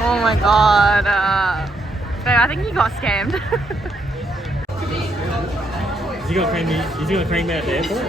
Oh my god. Babe, I think he got scammed. Is he gonna claim me at the airport?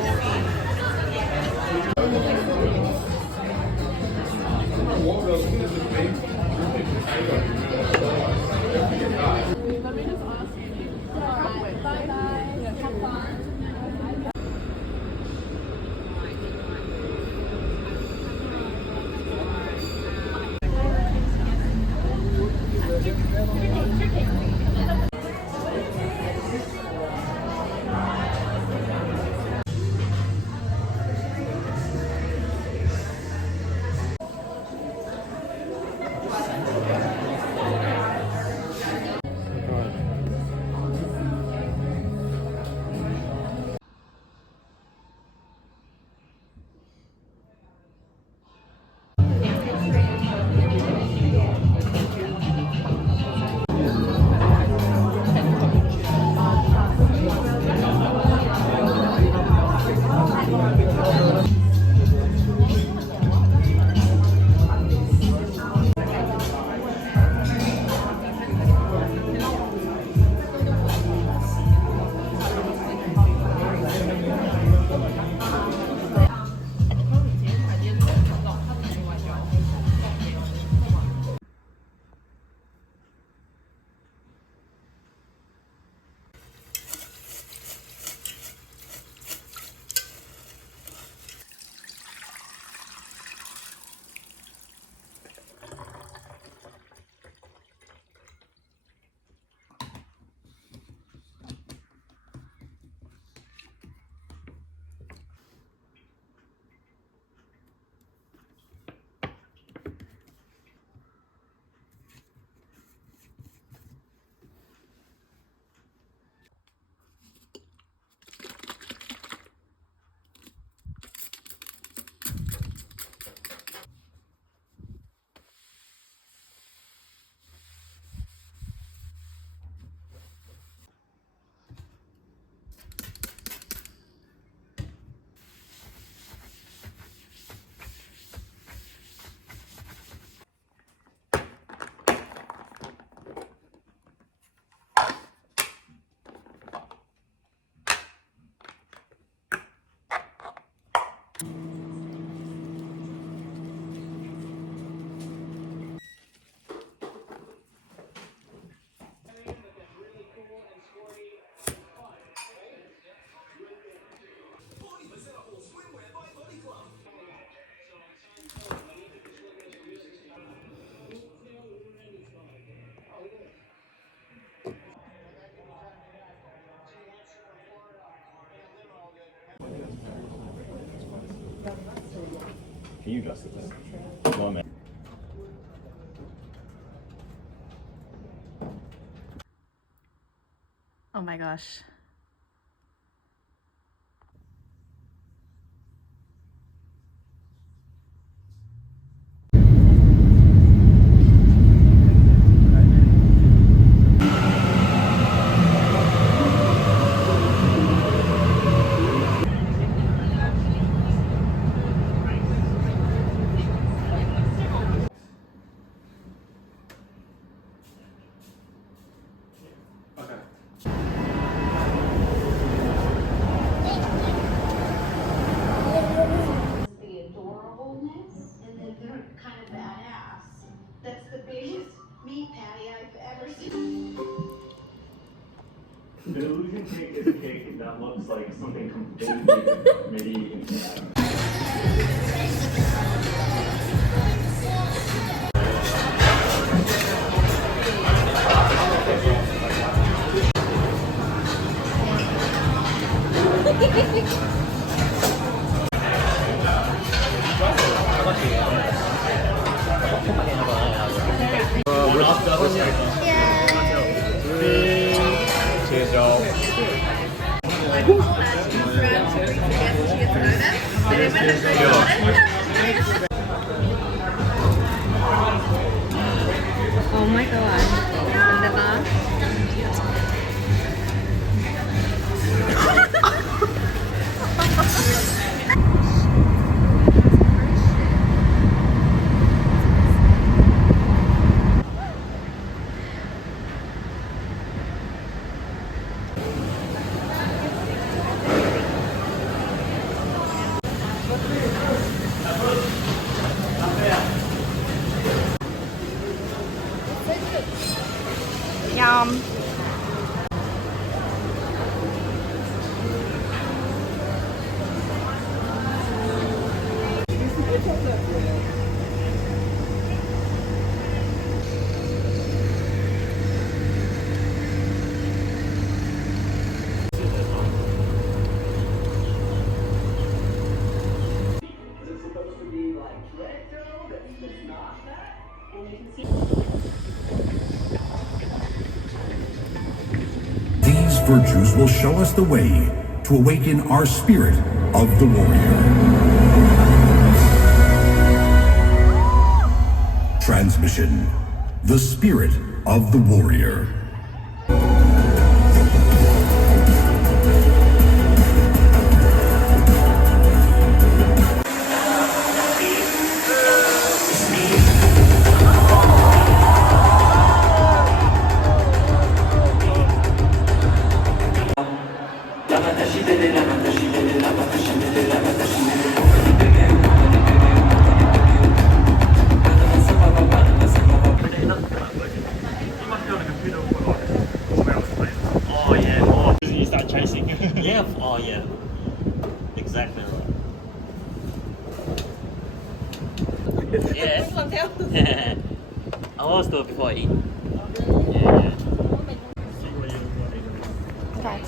Can you adjust this? No, man. Oh my gosh. The illusion cake is a cake that looks like something completely medieval. Cheers, y'all. Oh my god. Ganda ba? virtues will show us the way to awaken our spirit of the warrior. Transmission: the spirit of the warrior. Oh yeah. Oh, you start chasing. Yeah. Oh yeah. Exactly right. Yeah. I always do it before I eat. Yeah. Okay.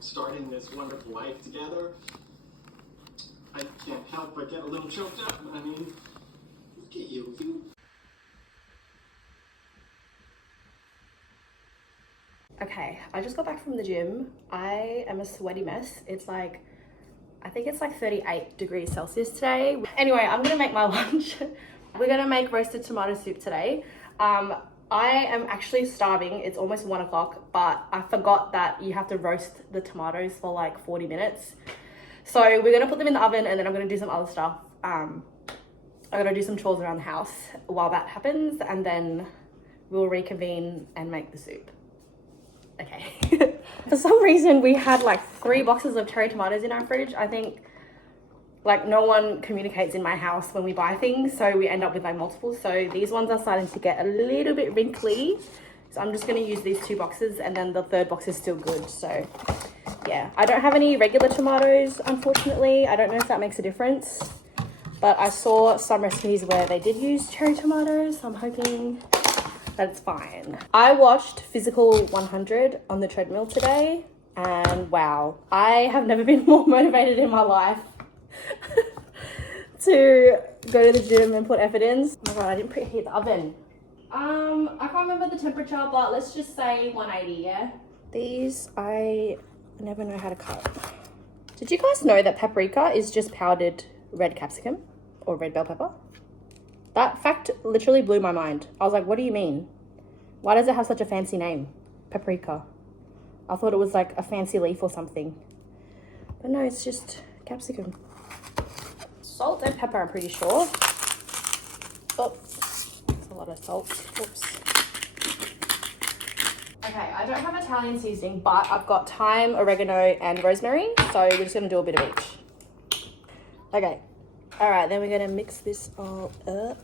Starting this wonderful life together, I can't help but get a little choked up. I mean, look at you. Okay, I just got back from the gym. I am a sweaty mess. It's like, I think it's like 38 degrees Celsius today. Anyway, I'm gonna make my lunch. We're gonna make roasted tomato soup today. I am actually starving. It's almost 1 o'clock, but I forgot that you have to roast the tomatoes for like 40 minutes. So we're gonna put them in the oven and then I'm gonna do some other stuff. I'm gonna do some chores around the house while that happens, and then we'll reconvene and make the soup. Okay. For some reason, we had like 3 boxes of cherry tomatoes in our fridge. I think like no one communicates in my house when we buy things, so we end up with like multiple. So these ones are starting to get a little bit wrinkly. So I'm just gonna use these 2 boxes, and then the 3rd box is still good. So yeah, I don't have any regular tomatoes, unfortunately. I don't know if that makes a difference, but I saw some recipes where they did use cherry tomatoes, so I'm hoping that's fine. I watched Physical 100 on the treadmill today, and wow, I have never been more motivated in my life to go to the gym and put effort in. Oh my god, I didn't preheat the oven. I can't remember the temperature, but let's just say 180, yeah? These, I never know how to cut. Did you guys know that paprika is just powdered red capsicum or red bell pepper? That fact literally blew my mind. I was like, what do you mean? Why does it have such a fancy name? Paprika. I thought it was like a fancy leaf or something. But no, it's just capsicum. Salt and pepper, I'm pretty sure. Oh, that's a lot of salt. Oops. Okay, I don't have Italian seasoning, but I've got thyme, oregano, and rosemary. So we're just gonna do a bit of each. Okay. All right, then we're gonna mix this all up.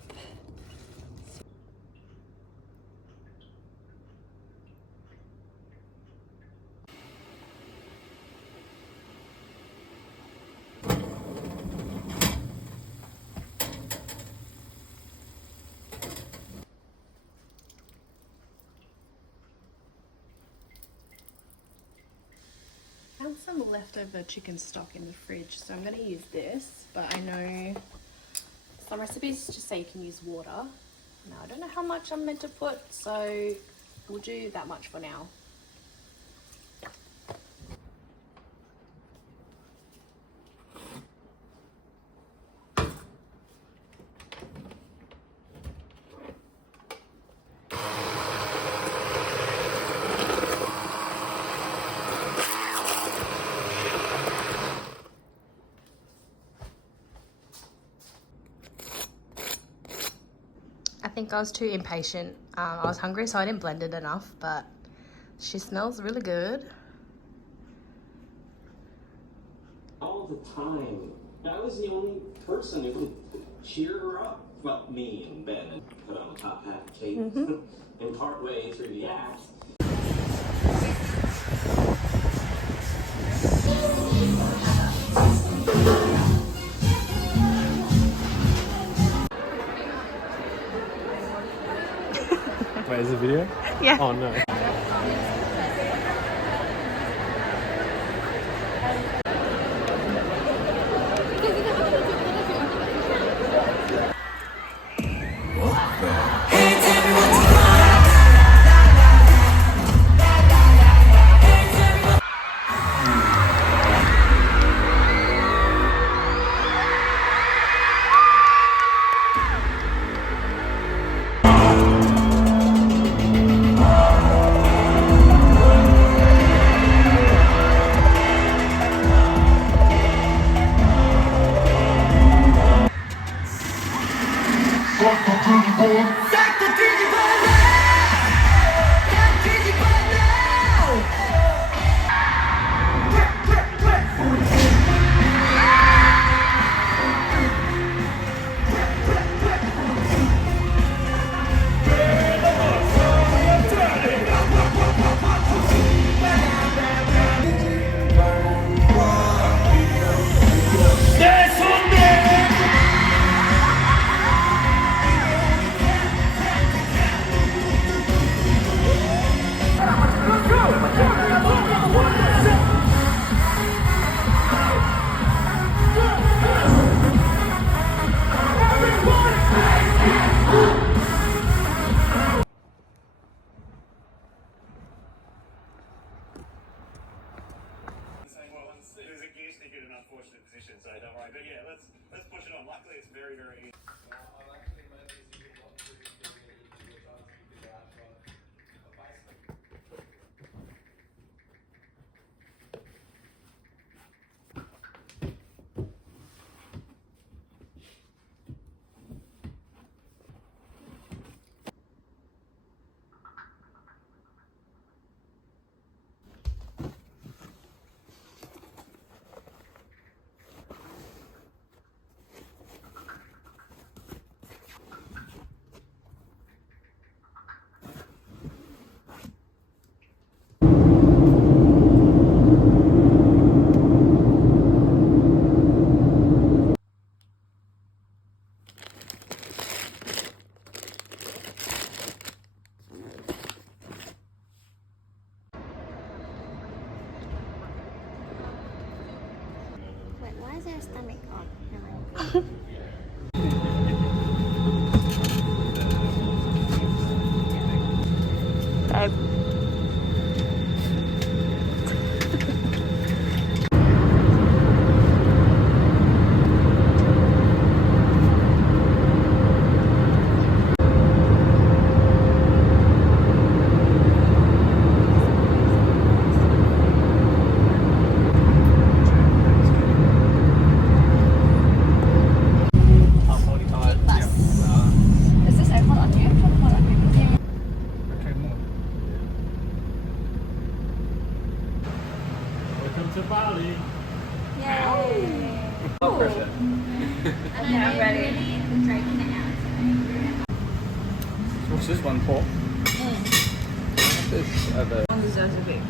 I have some leftover chicken stock in the fridge, so I'm going to use this, but I know some recipes just say you can use water. Now, I don't know how much I'm meant to put, so we'll do that much for now. I think I was too impatient. I was hungry, so I didn't blend it enough, but She smells really good. All the time. I was the only person who could cheer her up. Well, me and Ben, and put on the top hat and cape. And partway through the act, Wait, is it video? Yeah. Oh no. There's a gear stick in an unfortunate position, so don't worry. But yeah, let's push it on. Luckily, it's very, very easy. Wait, why is there a stomach? Oh, never mind. Is this aircon on you? Welcome to Bali. Yay! No pressure. I'm ready. What's this one for? This other. One deserves a big.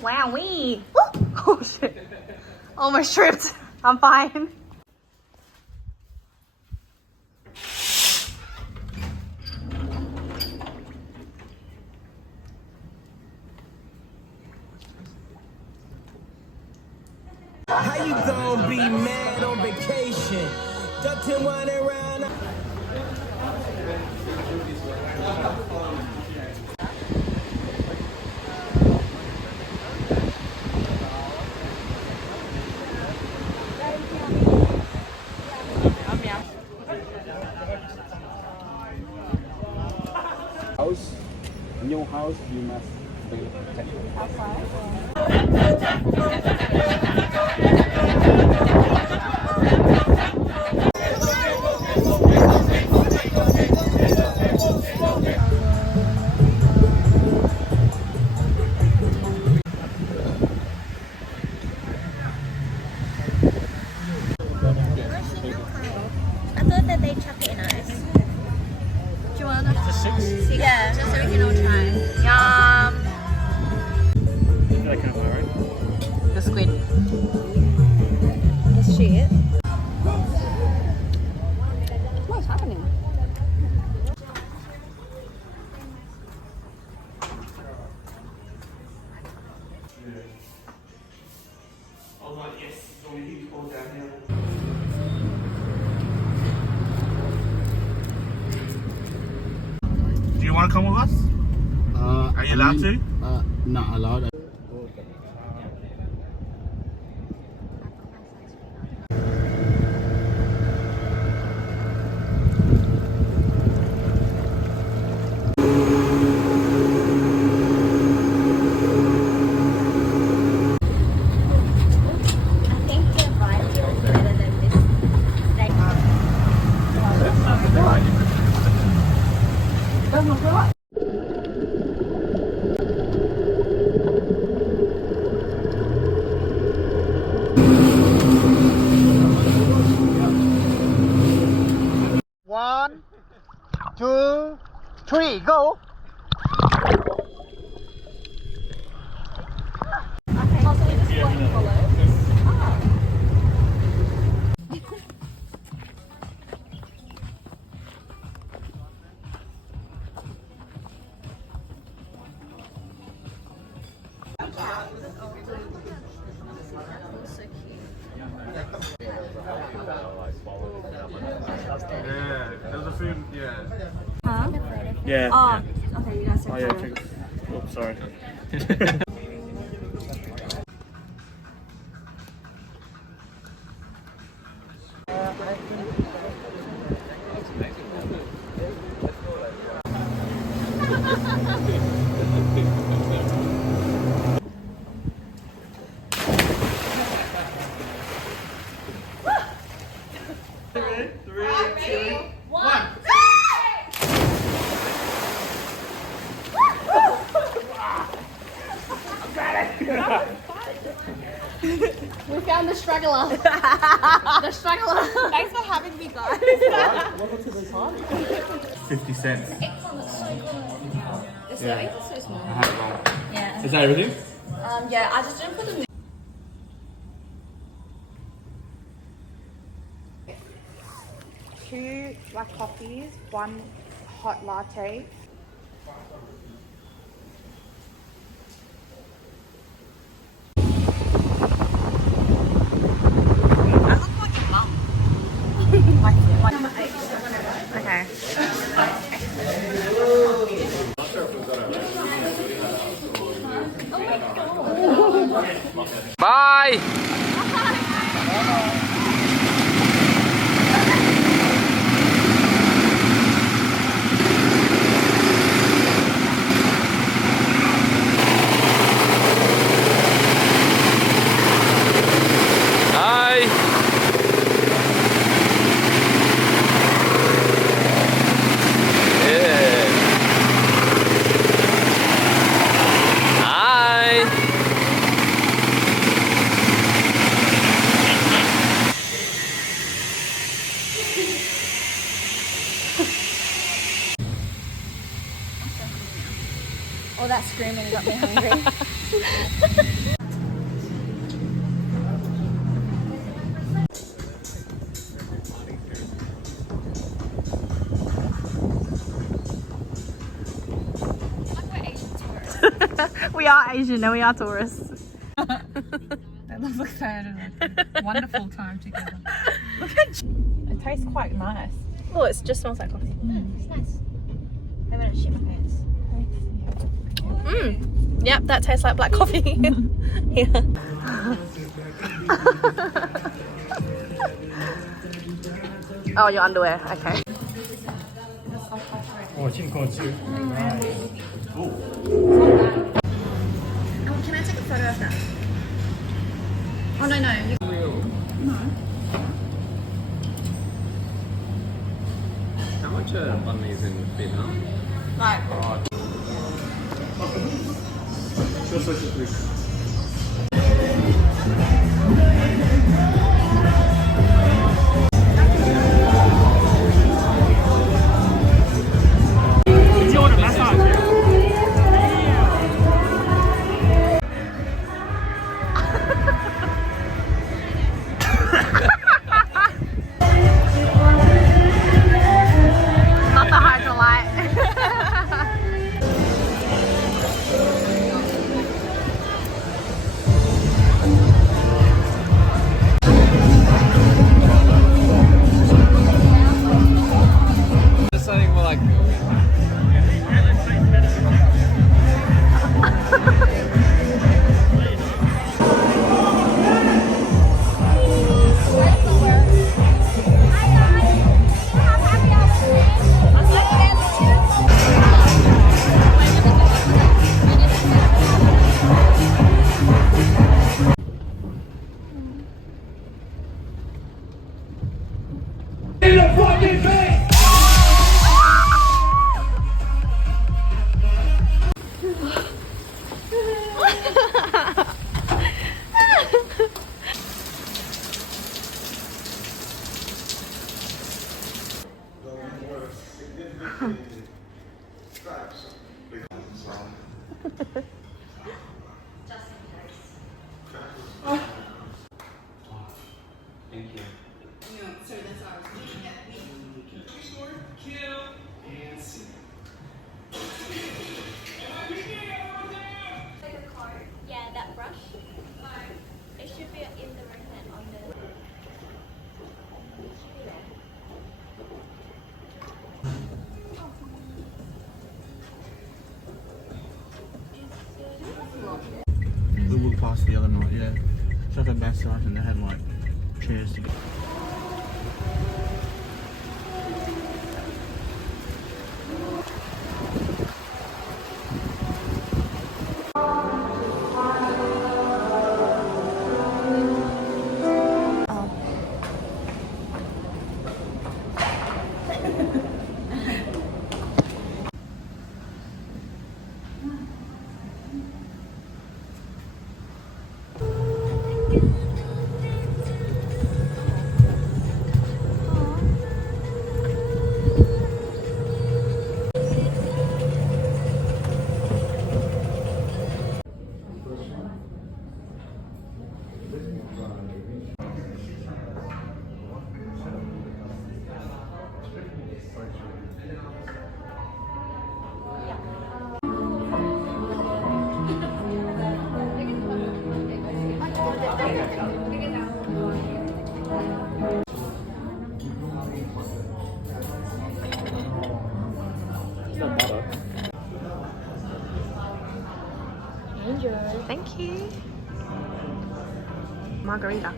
Wowee! Oh shit! Almost tripped. I'm fine. How you gonna be mad on vacation? Ducking one around. House, new house, you must be thought that they chuck it in ice. Do you want Just 6? Yeah, just so we can all try. Yum. That kind of right? The squid. The shit. What's happening? Do you want to come with us? Are you allowed to? Not allowed. I think the vibe here is better than this. One, two, three, go. Yeah, there's a food, yeah. Yeah. Oh, okay, you guys take Oh, yeah. photo. Oops, sorry. We found the struggler. The struggler. Thanks for having me, guys. 50 cents. It's so small. Yeah. Is that everything? Yeah, I just didn't put them. Two black coffees, one hot latte. Okay. Bye. Bye. Yeah. Hi. All that screaming got me hungry. We are Asian and we are tourists. That looks like they had a wonderful time together. It tastes quite nice. Oh, it just smells like coffee. It's nice. I'm gonna shit my pants. Yep, that tastes like black coffee. Yeah. Oh, your underwear. Okay. Oh, chin corn too. Oh, can I take a photo of that? Oh, no. How much are bunnies in Vietnam? Right. Yeah, that brush. It should be in the right hand on the. We walked past the other night, yeah. It's like a massage and they had like chairs to get. Enjoy. Thank you. Margarita.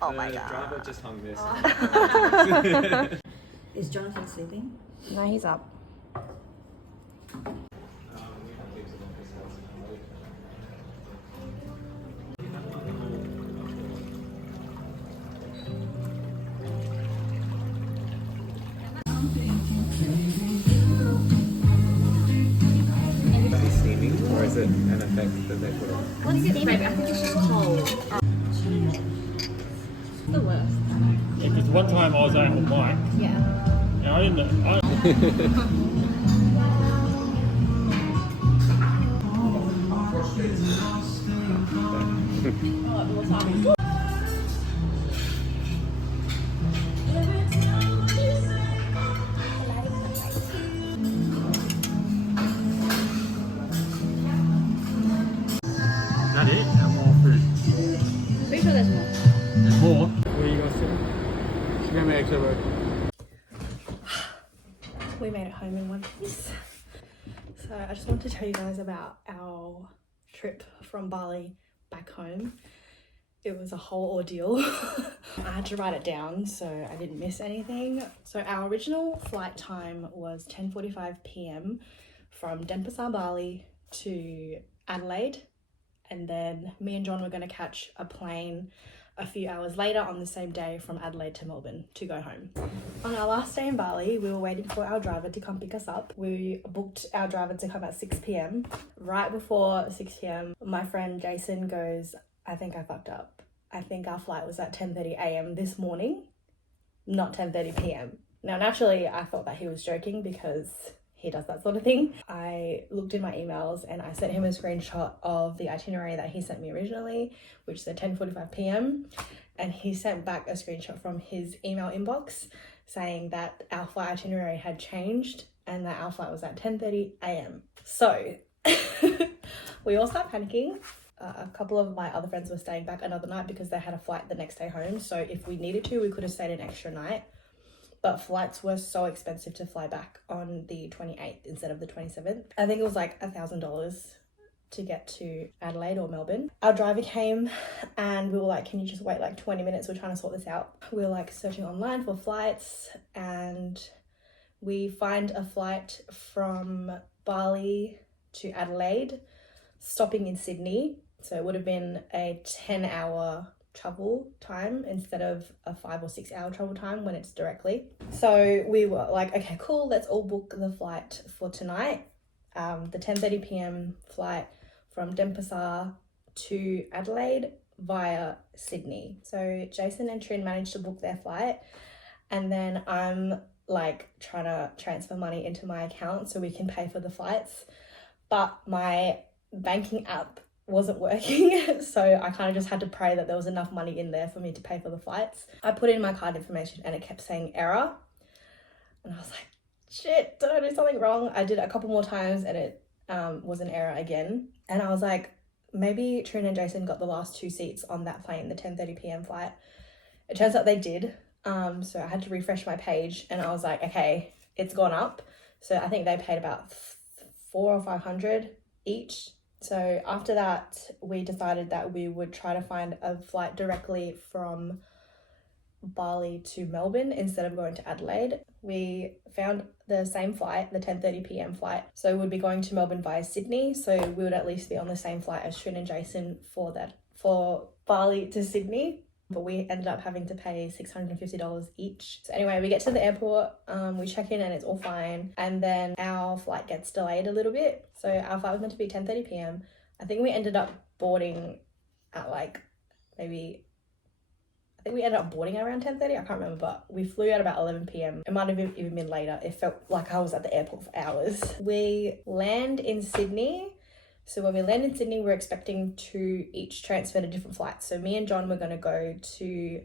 Oh my god. Driver just hung this. Is Jonathan sleeping? No, he's up. Is it steaming or is it an effect that they put on? What's it, baby? I think it's just cold. The worst. Yeah, because one time I was out on mic. Yeah. And I didn't. Is that it? No more food. Pretty sure there's more. There's more. Where are you guys sitting? Should we make extra We made it home in one piece. So I just wanted to tell you guys about our trip from Bali back home. It was a whole ordeal. I had to write it down so I didn't miss anything. So our original flight time was 10:45 p.m. from Denpasar, Bali to Adelaide. And then me and John were going to catch a plane a few hours later on the same day from Adelaide to Melbourne to go home. On our last day in Bali, we were waiting for our driver to come pick us up. We booked our driver to come at 6 p.m. Right before 6 p.m, my friend Jason goes, I think I fucked up. I think our flight was at 10:30 a.m. this morning, not 10:30 p.m. Now, naturally, I thought that he was joking because he does that sort of thing. I looked in my emails and I sent him a screenshot of the itinerary that he sent me originally, which said 10:45 p.m. And he sent back a screenshot from his email inbox saying that our flight itinerary had changed and that our flight was at 10:30 a.m. So we all start panicking. A couple of my other friends were staying back another night because they had a flight the next day home. So if we needed to, we could have stayed an extra night. But flights were so expensive to fly back on the 28th instead of the 27th. I think it was like $1,000 to get to Adelaide or Melbourne. Our driver came and we were like, can you just wait like 20 minutes? We're trying to sort this out. We were like searching online for flights and we find a flight from Bali to Adelaide, stopping in Sydney. So it would have been a 10-hour travel time instead of a 5 or 6 hour travel time when it's directly. So we were like, okay, cool, let's all book the flight for tonight. The 10:30 p.m. flight from Denpasar to Adelaide via Sydney. So Jason and Trin managed to book their flight, and then I'm like trying to transfer money into my account so we can pay for the flights, but my banking app wasn't working, so I kind of just had to pray that there was enough money in there for me to pay for the flights. I put in my card information and it kept saying error, and I was like, shit, did I do something wrong? I did it a couple more times and it was an error again, and I was like, maybe Trin and Jason got the last 2 seats on that plane, the 10:30 p.m. flight. It turns out they did, so I had to refresh my page and I was like, okay, it's gone up. So I think they paid about 400 or 500 each. So after that, we decided that we would try to find a flight directly from Bali to Melbourne instead of going to Adelaide. We found the same flight, the 10:30 p.m. flight. So we'd be going to Melbourne via Sydney. So we would at least be on the same flight as Trin and Jason for Bali to Sydney. But we ended up having to pay $650 each. So anyway, we get to the airport, we check in and it's all fine. And then our flight gets delayed a little bit. So our flight was meant to be 10:30 p.m. I think we ended up boarding at like we ended up boarding around 10:30. I can't remember, but we flew at about 11 p.m. It might have even been later. It felt like I was at the airport for hours. We land in Sydney. So when we land in Sydney, we're expecting to each transfer to different flights. So me and John were going to go to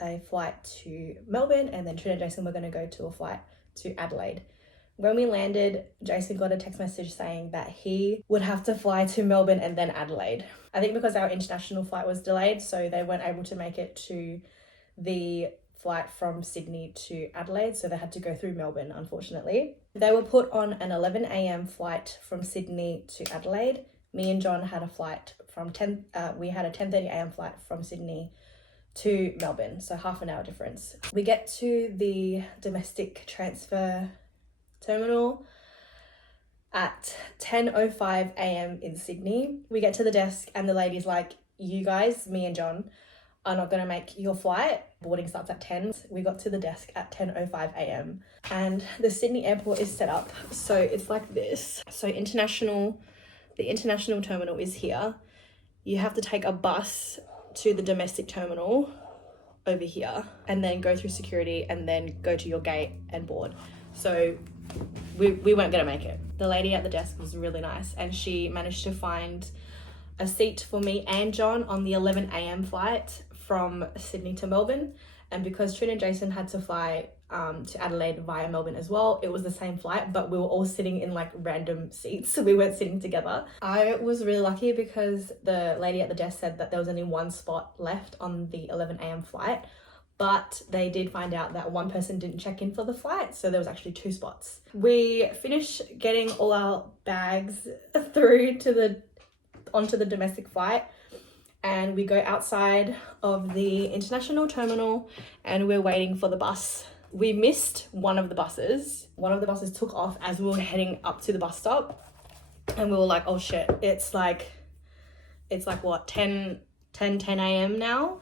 a flight to Melbourne, and then Trin and Jason were going to go to a flight to Adelaide. When we landed, Jason got a text message saying that he would have to fly to Melbourne and then Adelaide. I think because our international flight was delayed, so they weren't able to make it to the flight from Sydney to Adelaide, so they had to go through Melbourne, unfortunately. They were put on an 11 a.m. flight from Sydney to Adelaide. Me and John had a flight from we had a 10:30 a.m. flight from Sydney to Melbourne, so half an hour difference. We get to the domestic transfer terminal at 10:05 a.m. in Sydney. We get to the desk and the lady's like, you guys, me and John, are not going to make your flight. Boarding starts at 10. We got to the desk at 10:05 a.m. and the Sydney airport is set up. So it's like this. So the international terminal is here. You have to take a bus to the domestic terminal over here and then go through security and then go to your gate and board. So we weren't going to make it. The lady at the desk was really nice and she managed to find a seat for me and John on the 11 a.m. flight from Sydney to Melbourne. And because Trin and Jason had to fly to Adelaide via Melbourne as well, it was the same flight, but we were all sitting in like random seats. So we weren't sitting together. I was really lucky because the lady at the desk said that there was only one spot left on the 11 a.m. flight, but they did find out that one person didn't check in for the flight, so there was actually 2 spots. We finished getting all our bags through onto the domestic flight, and we go outside of the international terminal and we're waiting for the bus. We missed one of the buses. One of the buses took off as we were heading up to the bus stop, and we were like, oh shit, it's like what, 10 a.m. now,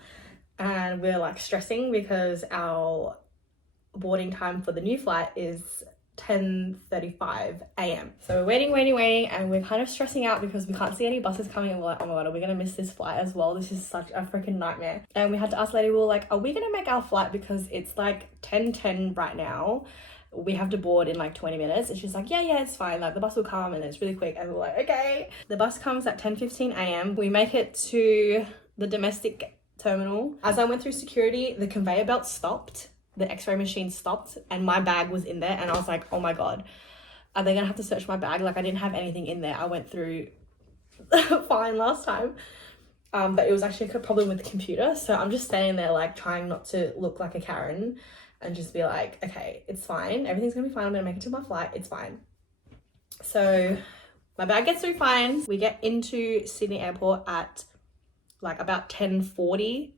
and we're like stressing because our boarding time for the new flight is 10:35 a.m. So we're waiting, and we're kind of stressing out because we can't see any buses coming, and we're like, oh my god, are we gonna miss this flight as well? This is such a freaking nightmare. And we had to ask the lady, we were like, are we gonna make our flight because it's like 10:10 right now? We have to board in like 20 minutes. And she's like, yeah, it's fine. Like the bus will come and it's really quick. And we're like, okay. The bus comes at 10:15 a.m. We make it to the domestic terminal. As I went through security, the conveyor belt stopped. The x-ray machine stopped and my bag was in there, and I was like, oh my god, are they gonna have to search my bag? Like I didn't have anything in there. I went through fine last time, but it was actually a problem with the computer. So I'm just standing there like trying not to look like a Karen and just be like, okay, it's fine, everything's gonna be fine, I'm gonna make it to my flight, it's fine. So My bag gets through fine. We get into Sydney Airport at like about 10:40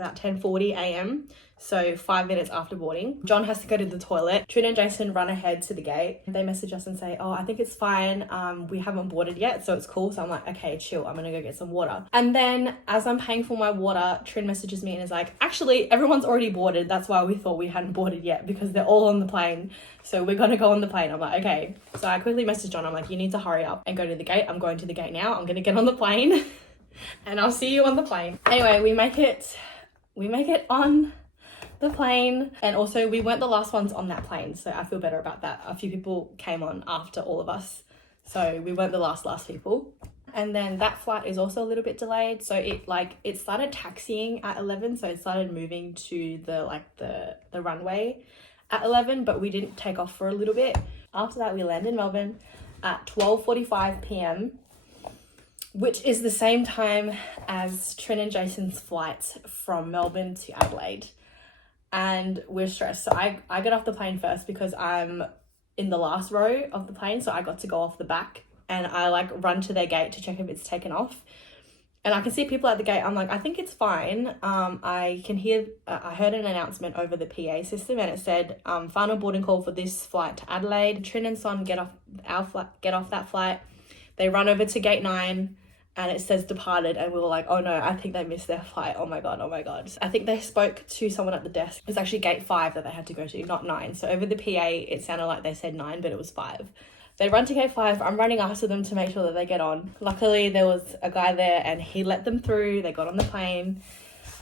a.m. So 5 minutes after boarding. John has to go to the toilet. Trin and Jason run ahead to the gate. They message us and say, oh, I think it's fine. We haven't boarded yet, so it's cool. So I'm like, okay, chill. I'm gonna go get some water. And then as I'm paying for my water, Trin messages me and is like, actually, everyone's already boarded. That's why we thought we hadn't boarded yet, because they're all on the plane. So we're gonna go on the plane. I'm like, okay. So I quickly message John. I'm like, you need to hurry up and go to the gate. I'm going to the gate now. I'm gonna get on the plane and I'll see you on the plane. Anyway, we make it on the plane, and also we weren't the last ones on that plane, so I feel better about that. A few people came on after all of us, so we weren't the last people. And then that flight is also a little bit delayed, so it started taxiing at 11, so it started moving to the runway at 11, but we didn't take off for a little bit. After that, we landed in Melbourne at 12:45 p.m, which is the same time as Trin and Jason's flight from Melbourne to Adelaide. And we're stressed. So I got off the plane first because I'm in the last row of the plane, so I got to go off the back, and I run to their gate to check if it's taken off. And I can see people at the gate. I'm like, I think it's fine. I heard an announcement over the PA system, and it said, final boarding call for this flight to Adelaide. Trin and Son get off that flight. They run over to gate 9 and it says departed, and we were like, oh no, I think they missed their flight. Oh my god. I think they spoke to someone at the desk. It's actually gate 5 that they had to go to, not 9. So over the PA, it sounded like they said 9, but it was 5. They run to gate 5. I'm running after them to make sure that they get on. Luckily, there was a guy there and he let them through. They got on the plane.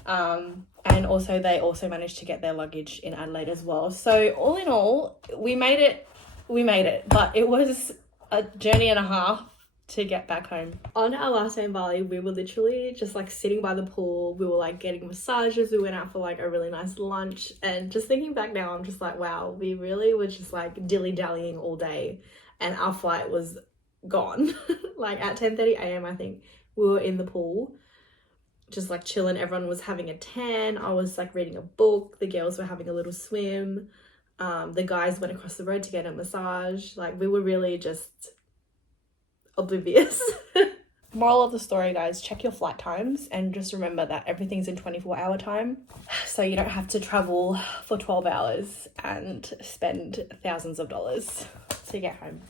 And also they also managed to get their luggage in Adelaide as well. So all in all, we made it, but it was a journey and a half to get back home. On our last day in Bali, we were literally just sitting by the pool. We were getting massages. We went out for a really nice lunch, and just thinking back now, I'm just wow, we really were just dilly-dallying all day, and our flight was gone. At 10:30 a.m, I think we were in the pool just chilling. Everyone was having a tan. I was reading a book. The girls were having a little swim. The guys went across the road to get a massage. We were really just oblivious. Moral of the story, guys, check your flight times and just remember that everything's in 24-hour time, so you don't have to travel for 12 hours and spend thousands of dollars to get home.